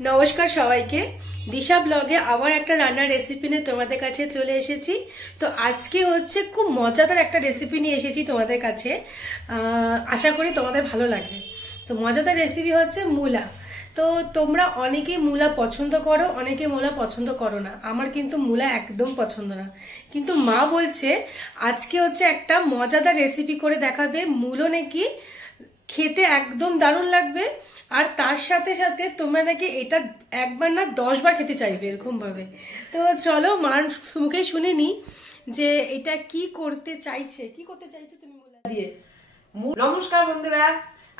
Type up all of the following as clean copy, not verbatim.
নমস্কার সবাইকে। দিশা ব্লগে আবার একটা রান্নার রেসিপি নিয়ে তোমাদের কাছে চলে এসেছি। তো আজকে হচ্ছে খুব মজাদার একটা রেসিপি নিয়ে এসেছি তোমাদের কাছে। আশা করি তোমাদের ভালো লাগবে। তো মজাদার রেসিপি হচ্ছে মূলা। তো তোমরা অনেকেই মূলা পছন্দ করো, অনেকে মূলা পছন্দ করো না। আমার কিন্তু মূলা একদম পছন্দ না, কিন্তু মা বলছে আজকে হচ্ছে একটা মজাদার রেসিপি করে দেখাবে। মূলো নাকি খেতে একদম দারুণ লাগবে, আর তার সাথে সাথে তোমরা নাকি এটা একবার না 10 বার খেতে চাইবে এরকম ভাবে। তো চলো মার মুখে শুনে নি যে এটা কি করতে চাইছে তুমি মূলা দিয়ে। নমস্কার বন্ধুরা,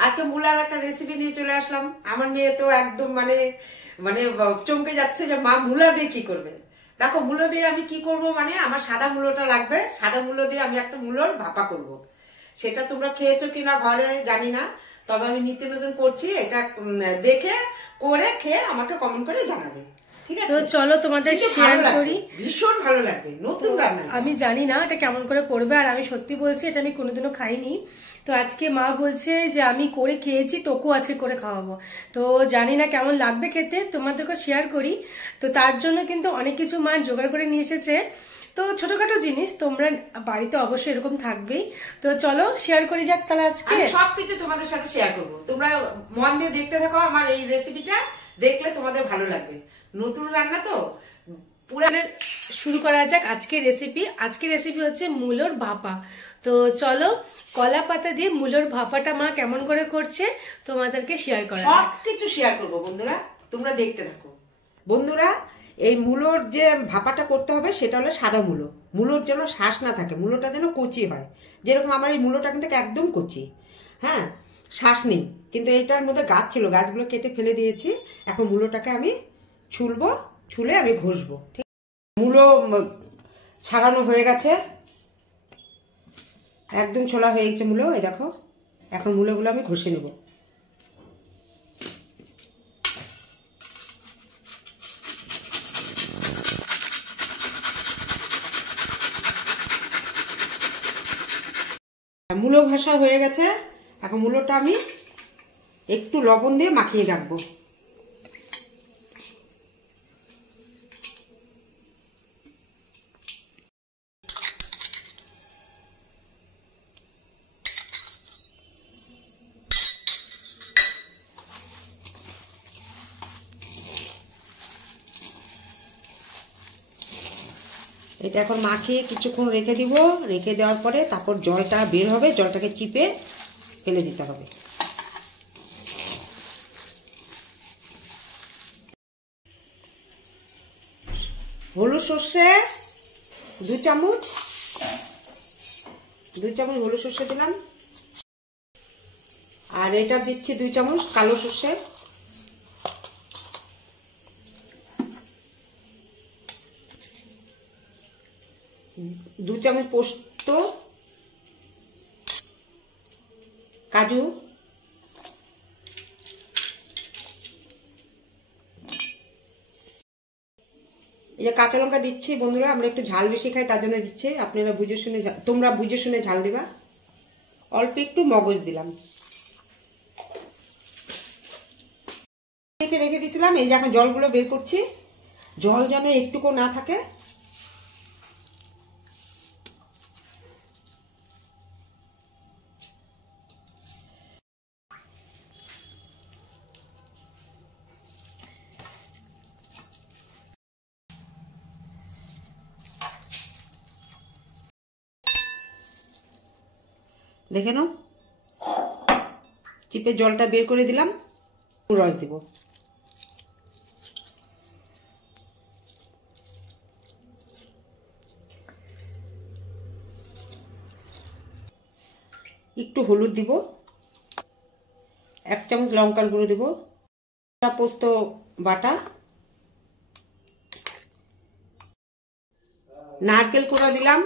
আজকে মূলার একটা রেসিপি নিয়ে চলে আসলাম। আমার মেয়ে তো একদম মানে মানে চমকে যাচ্ছে যে মা মূলা দিয়ে কি করবে। দেখো, মূলো দিয়ে আমি কি করব, মানে আমার সাদা মূলোটা লাগবে। সাদা মূলো দিয়ে আমি একটা মূলোর ভাপা করব। সেটা তোমরা খেয়েছো কিনা ঘরে জানি না, তবে আমি নিত্য নতুন করছি। এটা দেখে করে খেয়ে আমাকে কমেন্ট করে জানাবে, ঠিক আছে? তো চলো তোমাদের শেয়ার করি, ভীষণ ভালো লাগবে নতুন রান্না। আমি জানি না এটা কেমন করে করবে, আর আমি সত্যি বলছি এটা আমি কোনোদিনও খাইনি। তো আজকে মা বলছে যে আমি করে খেয়েছি, তোকেও আজকে করে খাওয়াবো। তো জানি না কেমন লাগবে খেতে, তোমাদেরকে শেয়ার করি। তো তার জন্য কিন্তু অনেক কিছু মা জোগাড় করে নিয়ে এসেছে। তো ছোটখাটো জিনিস তোমরা বাড়িতে অবশ্যই এরকম থাকবেই। তো চলো শেয়ার করি যাক তাহলে। আজকে সবকিছু তোমাদের সাথে শেয়ার করবো, তোমরা মন দিয়ে দেখতে থাকো। আমার এই রেসিপিটা দেখলে তোমাদের ভালো লাগবে, নতুন রান্না তো। পুরো শুরু করা যাক আজকের রেসিপি হচ্ছে মূলোর ভাপা। তো চলো কলা পাতা দিয়ে মূলোর ভাপাটা মা কেমন করে করছে তোমাদেরকে শেয়ার করা যাক। সবকিছু শেয়ার করবো বন্ধুরা, তোমরা দেখতে থাকো। বন্ধুরা, এই মূলোর যে ভাপাটা করতে হবে সেটা হলো সাদা মূলো। মূলোর যেন শ্বাস না থাকে, মূলোটা যেন কচি হয়। যেরকম আমার এই মূলোটা কিন্তু একদম কচি, হ্যাঁ, শ্বাস নেই। কিন্তু এটার মধ্যে গাছ ছিল, গাছগুলো কেটে ফেলে দিয়েছি। এখন মূলোটাকে আমি ছুলবো, ছুলে আমি ঘষবো। ঠিক, মূলো ছাড়ানো হয়ে গেছে, একদম ছোলা হয়ে গেছে মূলো। এই দেখো, এখন মূলোগুলো আমি ঘষে নেব। মূলো ঘষা হয়ে গেছে, এখন মূলোটা আমি একটু লবণ দিয়ে মাখিয়ে রাখবো। এটা এখন মাখিয়ে কিছুক্ষণ রেখে দিব। রেখে দেওয়ার পরে তারপর জলটা বের হবে, জলটাকে চিপে ফেলে দিতে হবে। হলুদ সর্ষে 2 চামচ, 2 চামচ হলুদ সর্ষে দিলাম। আর এটা দিচ্ছি 2 চামচ কালো সর্ষে। দু চামচ পোস্ত, কাজু, এই যে কাঁচা লঙ্কা দিচ্ছি। বন্ধুরা, আমরা একটু ঝাল বেশি খাই, তার জন্য দিচ্ছি। আপনারা বুঝে শুনে, তোমরা বুঝে শুনে ঝাল দিবা। অল্প একটু মগজ দিলাম, রেখে দিয়েছিলাম। এই যে এখন জলগুলো বের করছি, জল যেন একটুকু না থাকে। দেখে নাও, চিপে জলটা বের করে দিলাম, রস দিব। একটু হলুদ দিব, 1 চামচ লঙ্কার গুঁড়ো দিব, পোস্ত বাটা, নারকেল কোড়া দিলাম,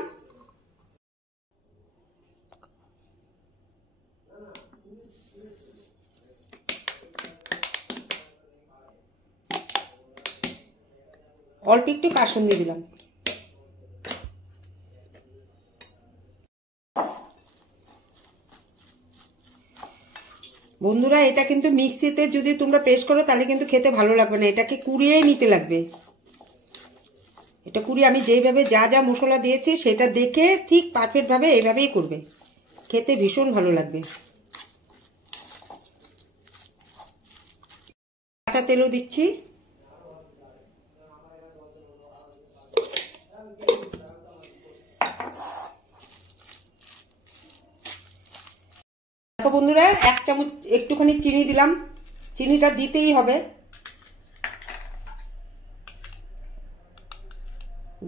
অল্প একটু কাসুন্দি দিলাম। বন্ধুরা এটা কিন্তু মিক্সিতে যদি তোমরা পেস্ট করো তাহলে কিন্তু খেতে ভালো লাগবে না, এটাকে কুড়িয়ে নিতে লাগবে। এটা কুড়িয়ে আমি যেইভাবে যা যা মশলা দিয়েছি সেটা দেখে ঠিক পারফেক্টভাবে এইভাবেই করবে, খেতে ভীষণ ভালো লাগবে। কাঁচা তেলও দিচ্ছি। দেখো বন্ধুরা 1 চামচ একটুখানি চিনি দিলাম, চিনিটা দিতেই হবে,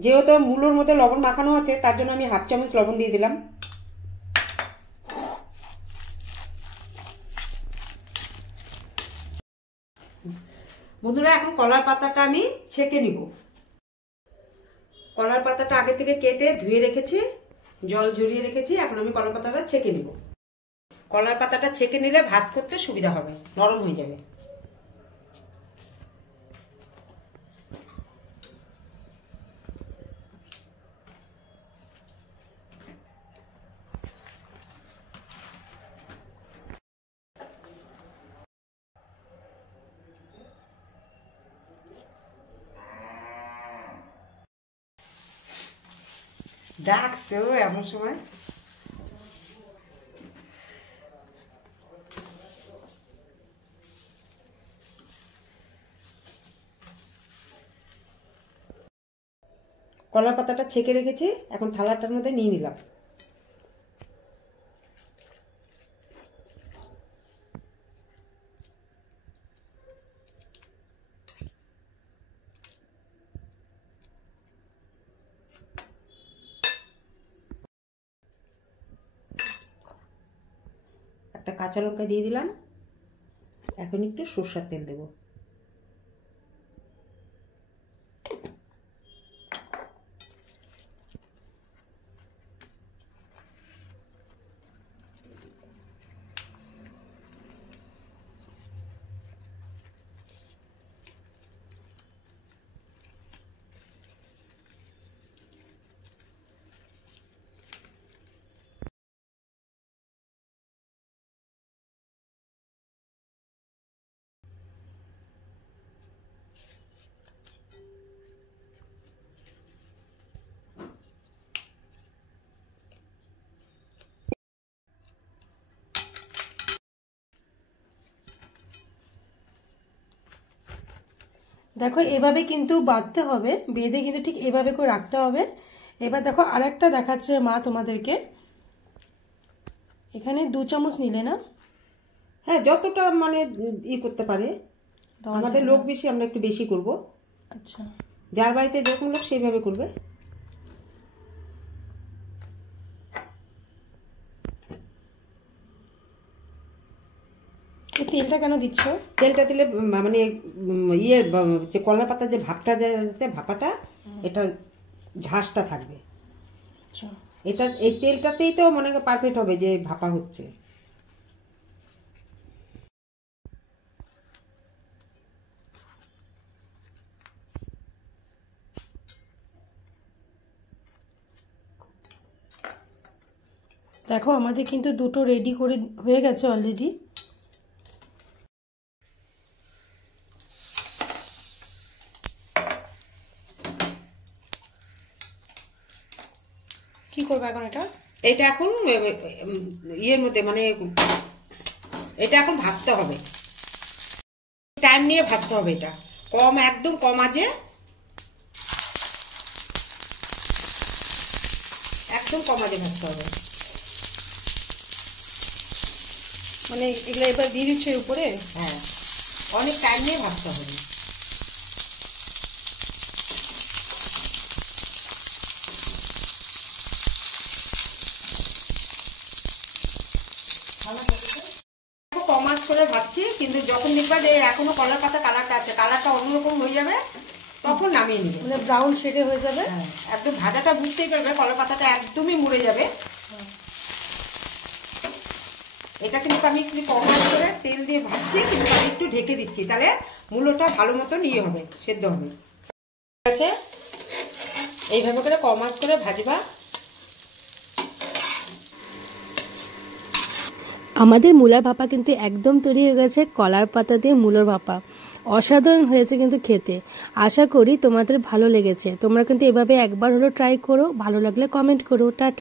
যেহেতু মূলোর মধ্যে লবণ মাখানো আছে তার জন্য আমি 1/2 চামচ লবণ দিয়ে দিলাম। বন্ধুরা এখন কলার পাতাটা আমি ছেঁকে নিব। কলার পাতাটা আগে থেকে কেটে ধুয়ে রেখেছি, জল ঝরিয়ে রেখেছি, এখন আমি কলার পাতাটা ছেঁকে নিব। কলার পাতাটা ছেঁকে নিলে ভাজ করতে সুবিধা হবে, নরম হয়ে যাবে। ডাকছে এমন সময়। কলার পাতাটা ছেঁকে রেখেছি, এখন থালাটার মধ্যে নিয়ে নিলাম। একটা কাঁচা লঙ্কা দিয়ে দিলাম, এখন একটু সরষের তেল দেব। দেখো এভাবে কিন্তু বাঁধতে হবে, বেঁধে কিন্তু ঠিক এভাবে করে রাখতে হবে। এবার দেখো আরেকটা দেখাচ্ছে মা তোমাদেরকে, এখানে 2 চামচ নিলে না? হ্যাঁ, যতটা মানে করতে পারে, আমাদের লোক বেশি, আমরা একটু বেশি করব। আচ্ছা, যার বাড়িতে যখন লোক সেইভাবে করবে। তেলটা কেন দিচ্ছ? তেলটা দিলে মানে যে কলার পাতা যে ভাপটা যে ভাপাটা, এটা ঝাঁসটা থাকবে। আচ্ছা, এটা এই তেলটাতেই তো মনে পারফেক্ট হবে যে ভাপা হচ্ছে। দেখো আমাদের কিন্তু দুটো রেডি করে হয়ে গেছে অলরেডি। কি করবো এখন এটা? এটা এখন ইয়ের মধ্যে মানে এটা এখন ভাজতে হবে, টাইম নিয়ে ভাজতে হবে। এটা একদম কম আঁচে, একদম কম আঁচে ভাজতে হবে। মানে এগুলো এবার দিয়ে দিচ্ছে উপরে? হ্যাঁ, অনেক টাইম নিয়ে ভাজতে হবে। কম আঁচ করে ভাজছি, কিন্তু যখন দেখবা যে এখনো কলার পাতা কালারটা আছে, কালারটা অন্যরকম হয়ে যাবে, তখন নামিয়ে নিবে। মানে ব্রাউন শেডে হয়ে যাবে। একদম ভাজাটা বুঝতেই পারবে কলার পাতাটা একদমই মরে যাবে। এটা কিন্তু আমি একটু কম আঁচ করে তেল দিয়ে ভাজছি, কিন্তু আমি একটু ঢেকে দিচ্ছি, তাহলে মূলোটা ভালো মতো নিয়ে হবে, সেদ্ধ হবে। ঠিক আছে, এইভাবে করে কম আঁচ করে ভাজবা। আমাদের মূলার ভাপা কিন্তু একদম তৈরি হয়ে গেছে। কলার পাতা দিয়ে মূলার ভাপা অসাধারণ হয়েছে কিন্তু খেতে। আশা করি তোমাদের ভালো লেগেছে। তোমরা কিন্তু এভাবে একবার হলো ট্রাই করো, ভালো লাগলে কমেন্ট করো। টাটা।